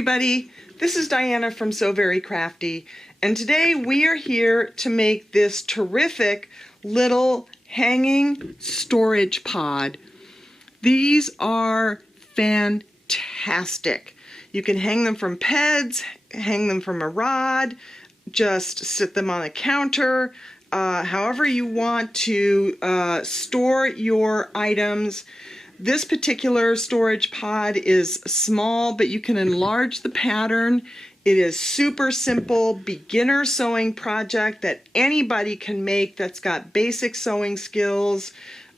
everybody, this is Diana from So Very Crafty, and today we are here to make this terrific little hanging storage pod. These are fantastic. You can hang them from peds, hang them from a rod, just sit them on a counter, however you want to store your items. This particular storage pod is small, but you can enlarge the pattern. It is super simple, beginner sewing project that anybody can make that's got basic sewing skills.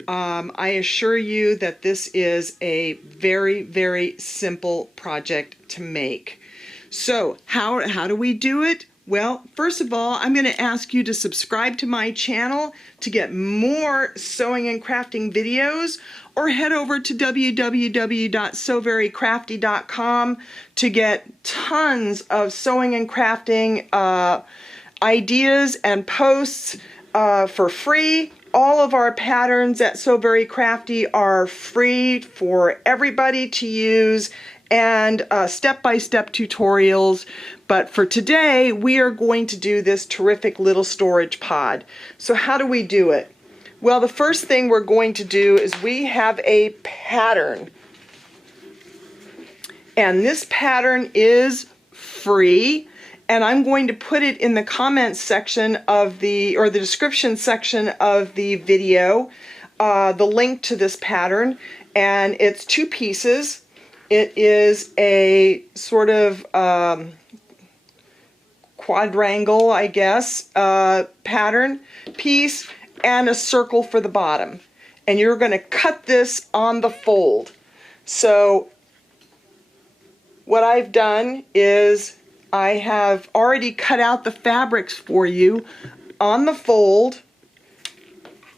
I assure you that this is a very, very simple project to make. So how do we do it? Well, first of all, I'm going to ask you to subscribe to my channel to get more sewing and crafting videos, or head over to www.soverycrafty.com to get tons of sewing and crafting ideas and posts for free. All of our patterns at So Very Crafty are free for everybody to use, and step-by-step tutorials. But for today, we are going to do this terrific little storage pod. So how do we do it? Well, the first thing we're going to do is we have a pattern. And this pattern is free. And I'm going to put it in the comments section of the description section of the video, the link to this pattern. And it's 2 pieces. It is a sort of quadrangle, I guess, pattern piece, and a circle for the bottom. And you're going to cut this on the fold. So what I've done is I have already cut out the fabrics for you on the fold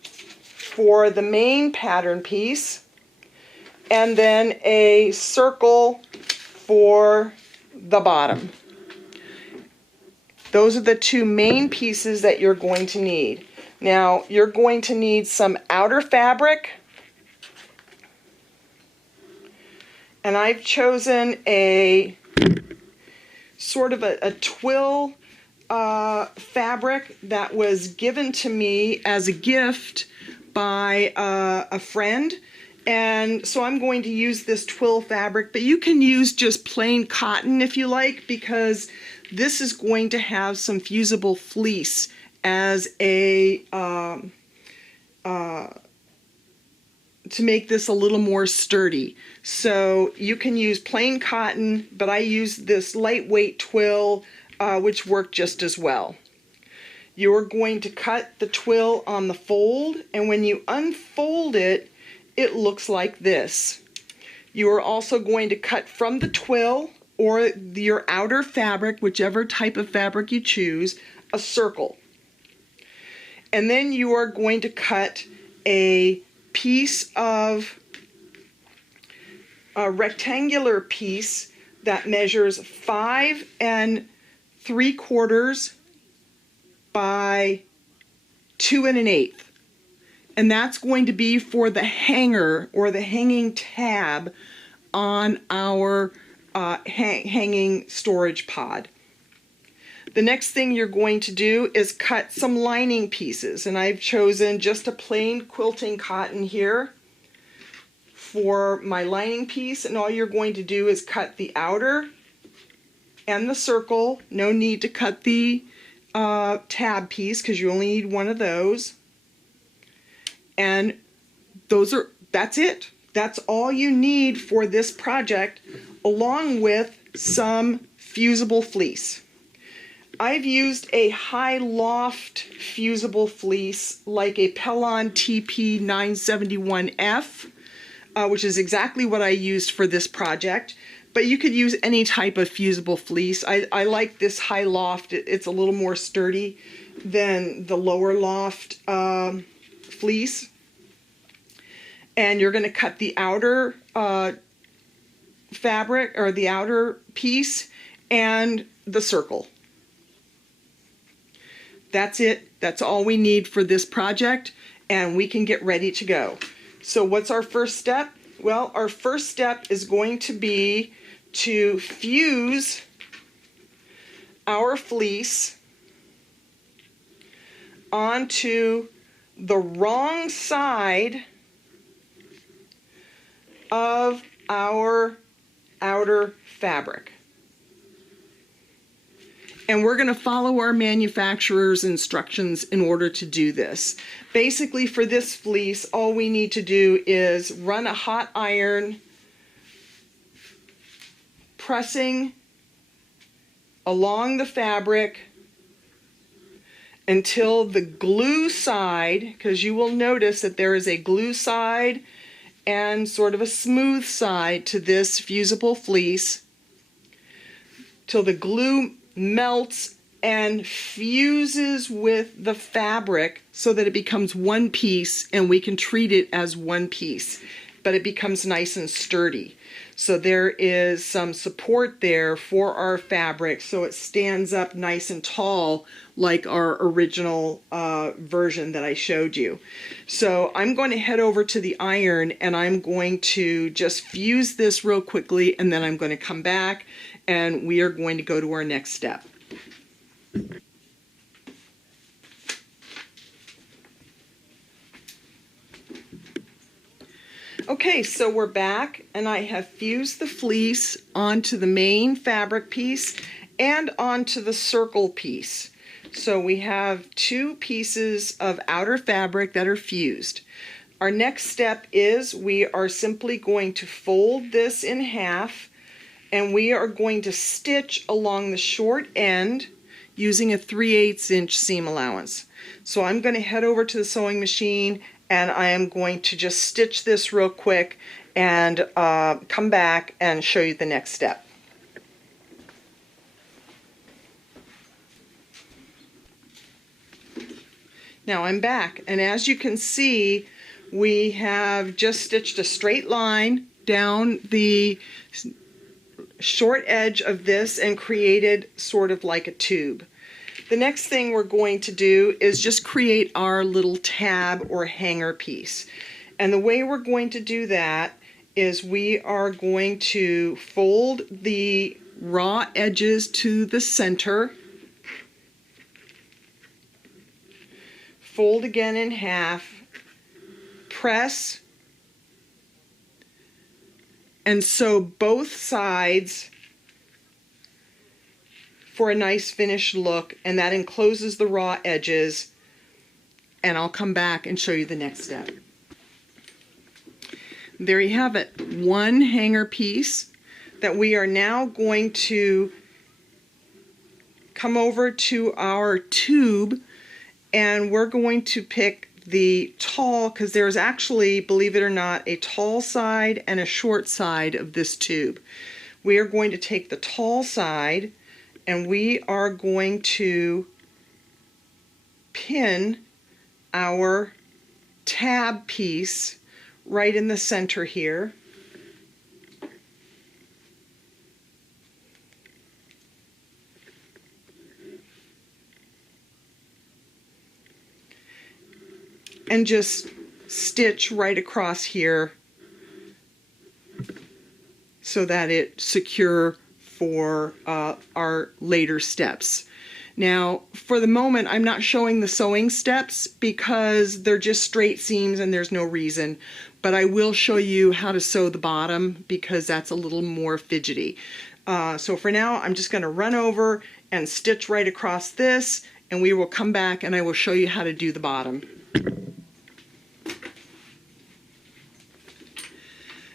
for the main pattern piece, and then a circle for the bottom. Those are the 2 main pieces that you're going to need. Now, you're going to need some outer fabric, and I've chosen a sort of a twill fabric that was given to me as a gift by a friend. And so I'm going to use this twill fabric, but you can use just plain cotton if you like, because this is going to have some fusible fleece as a to make this a little more sturdy. So you can use plain cotton, but I use this lightweight twill, which worked just as well. You're going to cut the twill on the fold, and when you unfold it, it looks like this. You are also going to cut from the twill or your outer fabric, whichever type of fabric you choose, a circle. And then you are going to cut a piece of a rectangular piece that measures 5 3/4 by 2 1/8. And that's going to be for the hanger or the hanging tab on our hanging storage pod. The next thing you're going to do is cut some lining pieces, and I've chosen just a plain quilting cotton here for my lining piece, and all you're going to do is cut the outer and the circle. No need to cut the tab piece because you only need one of those. And that's it. That's all you need for this project, along with some fusible fleece. I've used a high loft fusible fleece like a Pellon TP971F, which is exactly what I used for this project. But you could use any type of fusible fleece. I like this high loft. It's a little more sturdy than the lower loft fleece. And you're going to cut the outer fabric, or the outer piece, and the circle. That's it. That's all we need for this project, and we can get ready to go. So what's our first step? Well, our first step is going to be to fuse our fleece onto the wrong side of our outer fabric. And we're going to follow our manufacturer's instructions in order to do this. Basically, for this fleece, all we need to do is run a hot iron, pressing along the fabric until the glue side, because you will notice that there is a glue side and sort of a smooth side to this fusible fleece, till the glue melts and fuses with the fabric so that it becomes one piece and we can treat it as one piece, but it becomes nice and sturdy. So there is some support there for our fabric so it stands up nice and tall like our original version that I showed you. So I'm going to head over to the iron and I'm going to just fuse this real quickly, and then I'm going to come back and we are going to go to our next step. Okay, so we're back and I have fused the fleece onto the main fabric piece and onto the circle piece. So we have two pieces of outer fabric that are fused. Our next step is we are simply going to fold this in half, and we are going to stitch along the short end using a 3/8 inch seam allowance. So I'm going to head over to the sewing machine and I am going to just stitch this real quick and come back and show you the next step. Now I'm back, and as you can see, we have just stitched a straight line down the short edge of this and created sort of like a tube. The next thing we're going to do is just create our little tab or hanger piece. And the way we're going to do that is we are going to fold the raw edges to the center, fold again in half, press, and sew both sides for a nice finished look, and that encloses the raw edges, and I'll come back and show you the next step. There you have it, one hanger piece that we are now going to come over to our tube, and we're going to pick the tall, because there's actually, believe it or not, a tall side and a short side of this tube. We are going to take the tall side and we are going to pin our tab piece right in the center here. And just stitch right across here so that it's secure for our later steps. Now, for the moment, I'm not showing the sewing steps because they're just straight seams and there's no reason, but I will show you how to sew the bottom because that's a little more fidgety. So for now, I'm just going to run over and stitch right across this, and we will come back and I will show you how to do the bottom.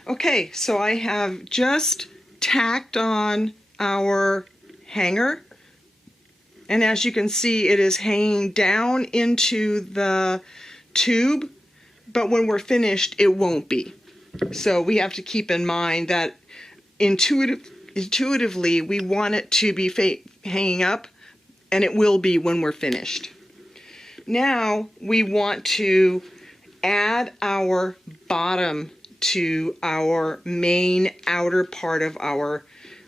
Okay, so I have just tacked on our hanger, and as you can see, it is hanging down into the tube, but when we're finished it won't be. So we have to keep in mind that intuitively we want it to be hanging up, and it will be when we're finished. Now we want to add our bottom to our main outer part of our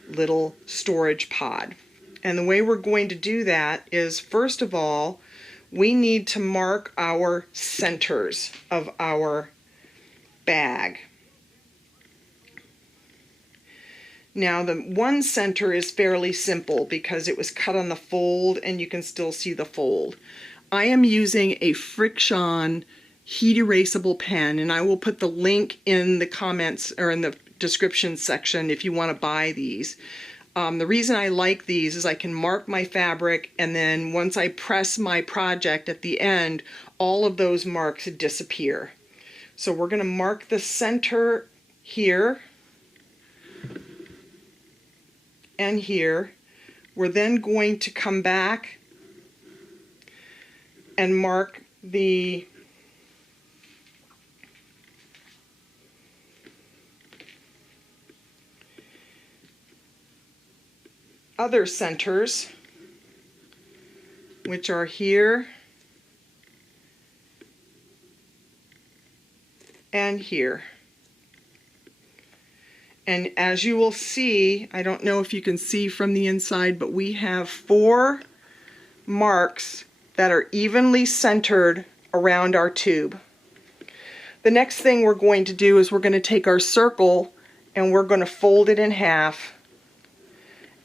little storage pod. And the way we're going to do that is, first of all, we need to mark our centers of our bag. Now the one center is fairly simple because it was cut on the fold and you can still see the fold. I am using a Friction heat erasable pen, and I will put the link in the comments or in the description section if you want to buy these. The reason I like these is I can mark my fabric, and then once I press my project at the end, all of those marks disappear. So we're going to mark the center here and here. We're then going to come back and mark the other centers, which are here and here. And as you will see, I don't know if you can see from the inside, but we have 4 marks that are evenly centered around our tube. The next thing we're going to do is we're going to take our circle and we're going to fold it in half,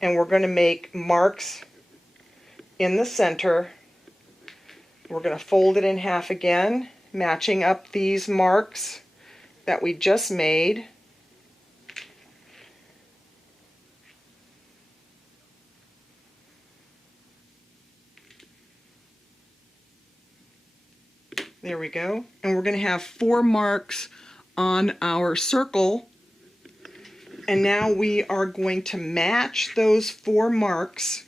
and we're going to make marks in the center. We're going to fold it in half again, matching up these marks that we just made. There we go. And we're going to have 4 marks on our circle. And now we are going to match those 4 marks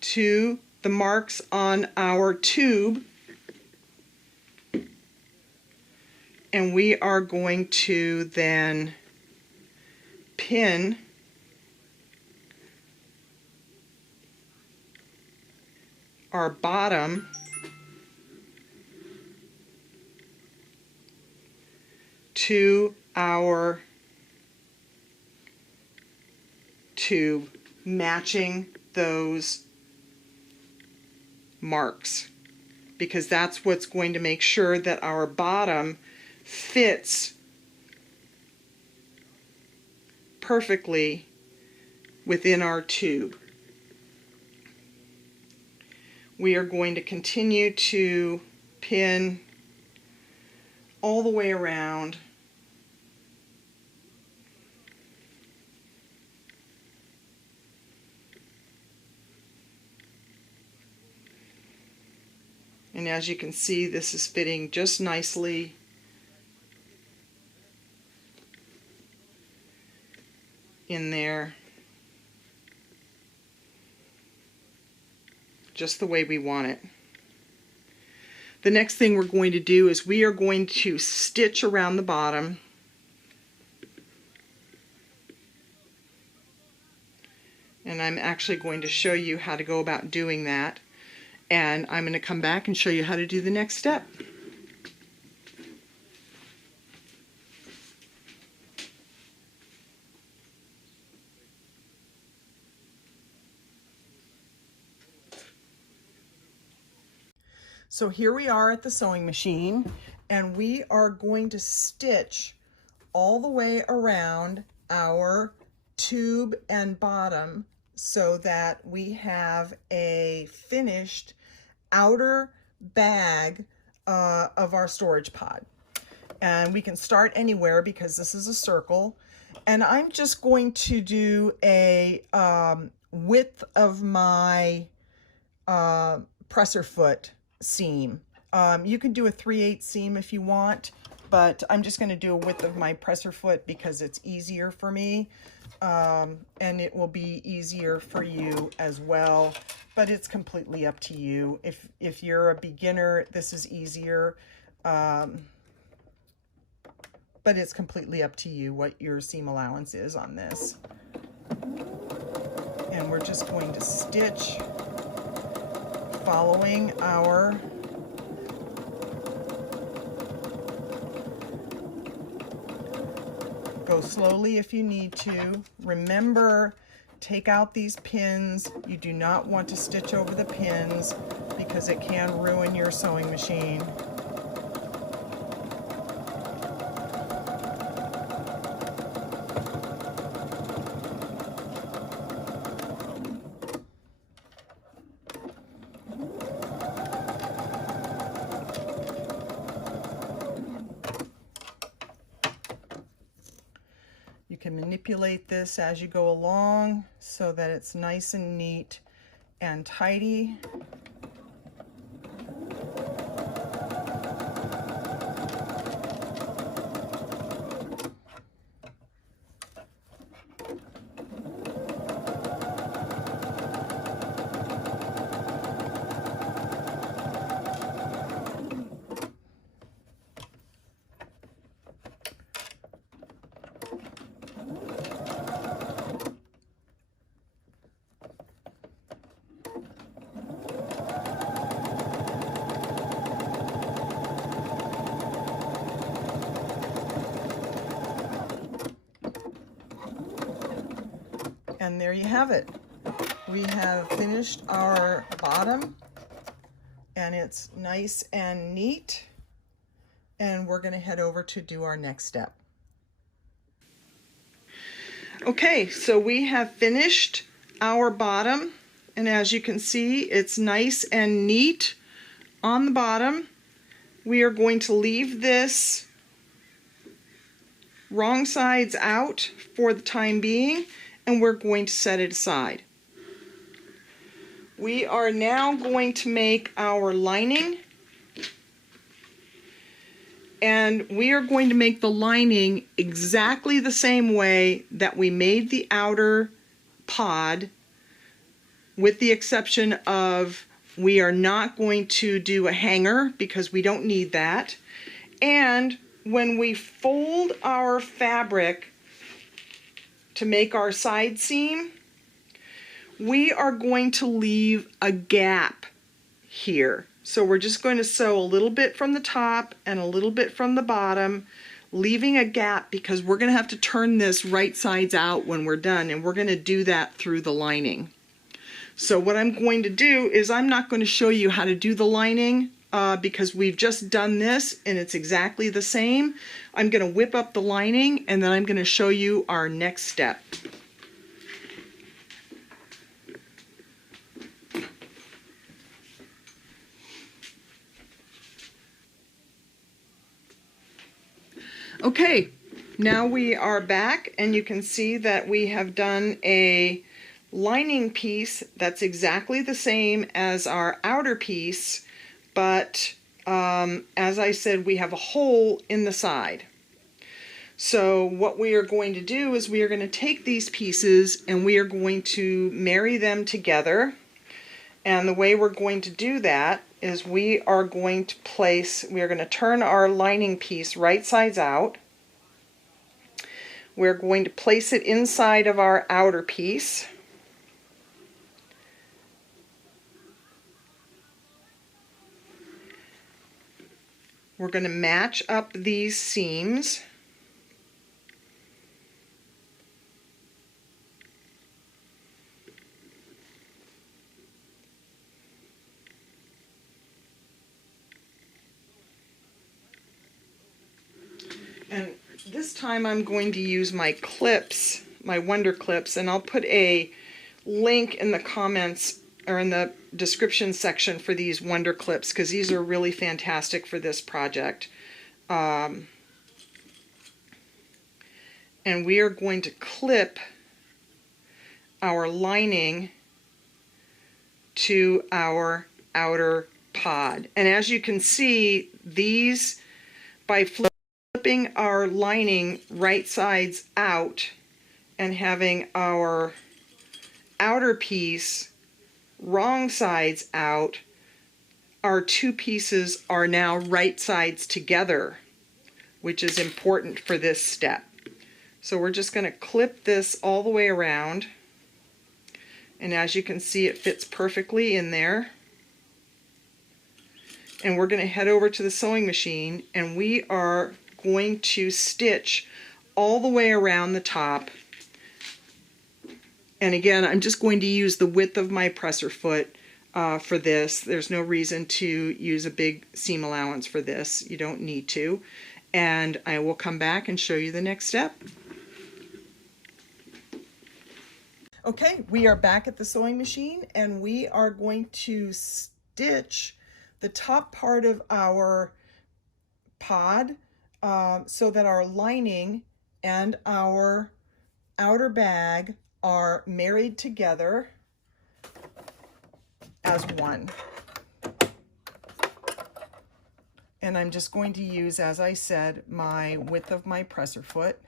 to the marks on our tube. And we are going to then pin our bottom to our tube, matching those marks, because that's what's going to make sure that our bottom fits perfectly within our tube. We are going to continue to pin all the way around. And as you can see, this is fitting just nicely in there, just the way we want it. The next thing we're going to do is we are going to stitch around the bottom. And I'm actually going to show you how to go about doing that. And I'm going to come back and show you how to do the next step. So here we are at the sewing machine, and we are going to stitch all the way around our tube and bottom so that we have a finished outer bag of our storage pod. And we can start anywhere because this is a circle. And I'm just going to do a width of my presser foot seam. You can do a 3/8 seam if you want, but I'm just going to do a width of my presser foot because it's easier for me, and it will be easier for you as well, but it's completely up to you. If you're a beginner, this is easier, but it's completely up to you what your seam allowance is on this. And we're just going to stitch following our go slowly if you need to. Remember, take out these pins. You do not want to stitch over the pins because it can ruin your sewing machine. manipulate this as you go along so that it's nice and neat and tidy. And there you have it. We have finished our bottom and it's nice and neat. And we're going to head over to do our next step. Okay, so we have finished our bottom, and as you can see, it's nice and neat on the bottom. We are going to leave this wrong sides out for the time being, and we're going to set it aside. We are now going to make our lining, and we are going to make the lining exactly the same way that we made the outer pod, with the exception of we are not going to do a hanger because we don't need that. And when we fold our fabric to make our side seam, we are going to leave a gap here. So we're just going to sew a little bit from the top and a little bit from the bottom, leaving a gap because we're going to have to turn this right sides out when we're done, and we're going to do that through the lining. So what I'm going to do is I'm not going to show you how to do the lining because we've just done this and it's exactly the same. I'm going to whip up the lining and then I'm going to show you our next step. Okay, now we are back and you can see that we have done a lining piece that's exactly the same as our outer piece, but as I said, we have a hole in the side. So what we are going to do is we are going to take these pieces and we are going to marry them together. And the way we're going to do that is we are going to turn our lining piece right sides out. We're going to place it inside of our outer piece. We're going to match up these seams. And this time I'm going to use my clips, my Wonder Clips, and I'll put a link in the comments or in the description section for these Wonder Clips because these are really fantastic for this project. And we are going to clip our lining to our outer pod. And as you can see, these, by flipping our lining right sides out and having our outer piece wrong sides out, our two pieces are now right sides together, which is important for this step. So we're just going to clip this all the way around, and as you can see, it fits perfectly in there. And we're going to head over to the sewing machine and we are going to stitch all the way around the top. And again, I'm just going to use the width of my presser foot for this. There's no reason to use a big seam allowance for this. You don't need to. And I will come back and show you the next step. Okay, we are back at the sewing machine and we are going to stitch the top part of our pod so that our lining and our outer bag are married together as one. And I'm just going to use, as I said, my width of my presser foot.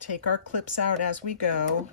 Take our clips out as we go.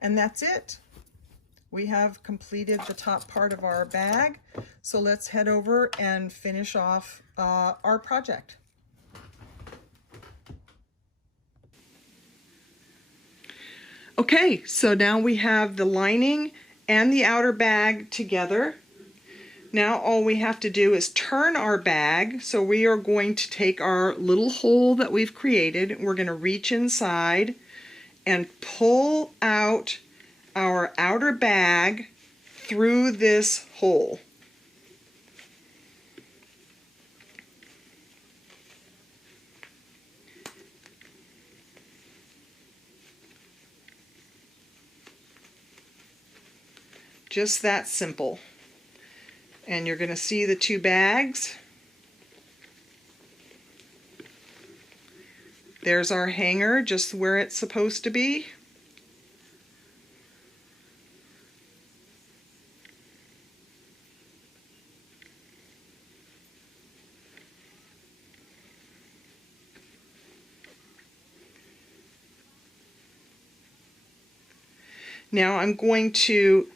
And that's it. We have completed the top part of our bag. So let's head over and finish off our project. Okay, so now we have the lining and the outer bag together. Now all we have to do is turn our bag. So we are going to take our little hole that we've created. We're going to reach inside and pull out our outer bag through this hole. Just that simple. And you're going to see the two bags. There's our hanger, just where it's supposed to be. Now I'm going to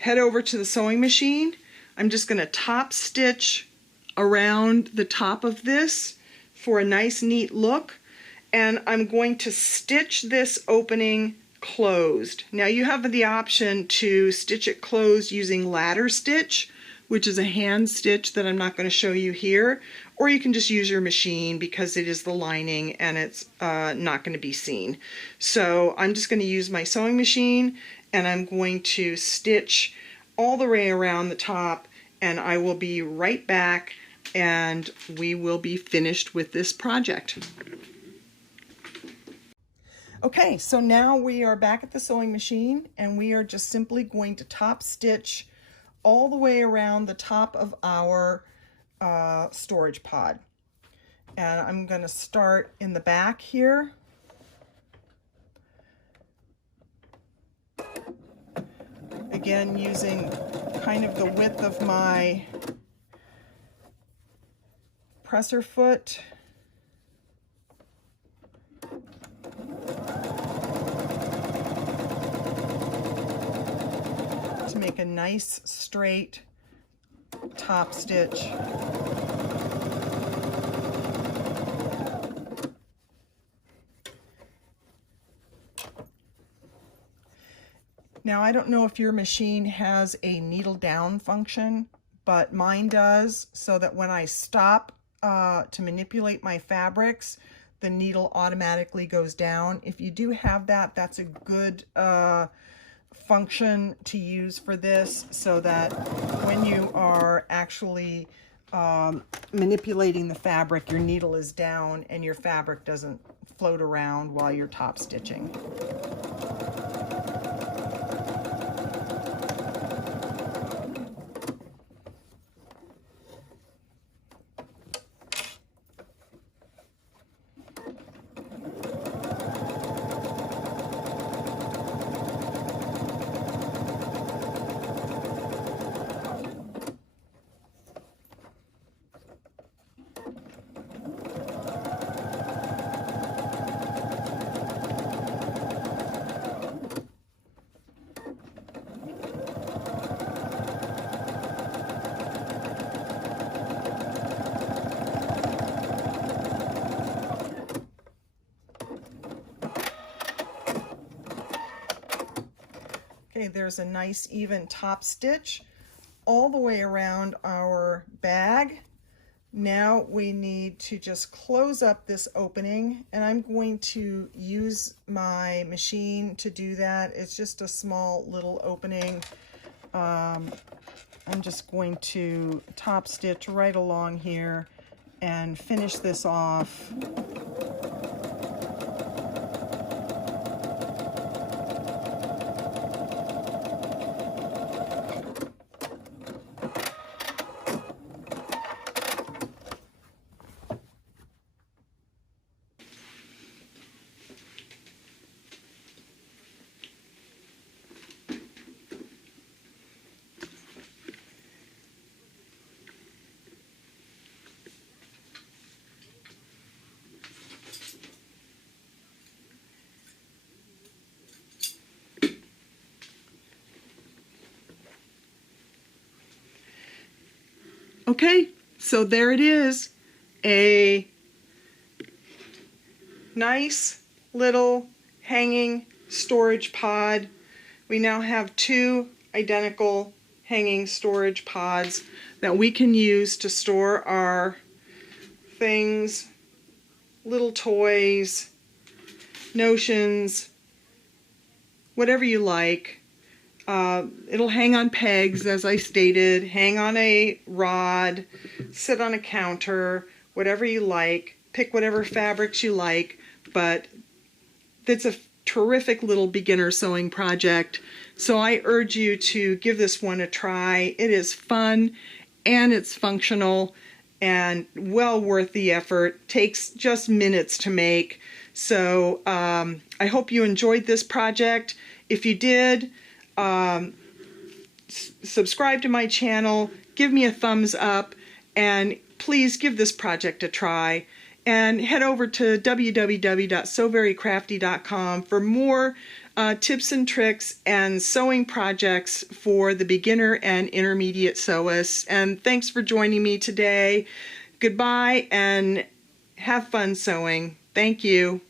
head over to the sewing machine. I'm just going to top stitch around the top of this for a nice neat look, and I'm going to stitch this opening closed. Now you have the option to stitch it closed using ladder stitch, which is a hand stitch that I'm not going to show you here, or you can just use your machine because it is the lining and it's not going to be seen. So I'm just going to use my sewing machine, and I'm going to stitch all the way around the top, and I will be right back and we will be finished with this project. Okay, so now we are back at the sewing machine, and we are just simply going to top stitch all the way around the top of our storage pod. And I'm going to start in the back here. Again, using kind of the width of my presser foot. To make a nice straight top stitch. Now, I don't know if your machine has a needle down function, but mine does, so that when I stop to manipulate my fabrics, the needle automatically goes down. If you do have that, that's a good function to use for this, so that when you are actually manipulating the fabric, your needle is down and your fabric doesn't float around while you're top stitching. Okay, there's a nice even top stitch all the way around our bag. Now we need to just close up this opening, and I'm going to use my machine to do that. It's just a small little opening. I'm just going to top stitch right along here and finish this off. Okay, so there it is, a nice little hanging storage pod. We now have two identical hanging storage pods that we can use to store our things, little toys, notions, whatever you like. It'll hang on pegs, as I stated, hang on a rod, sit on a counter, whatever you like. Pick whatever fabrics you like, but it's a terrific little beginner sewing project. So I urge you to give this one a try. It is fun and it's functional and well worth the effort. Takes just minutes to make. So I hope you enjoyed this project. If you did, subscribe to my channel, give me a thumbs up, and please give this project a try. And head over to www.sewverycrafty.com for more tips and tricks and sewing projects for the beginner and intermediate sewists. And thanks for joining me today. Goodbye and have fun sewing. Thank you.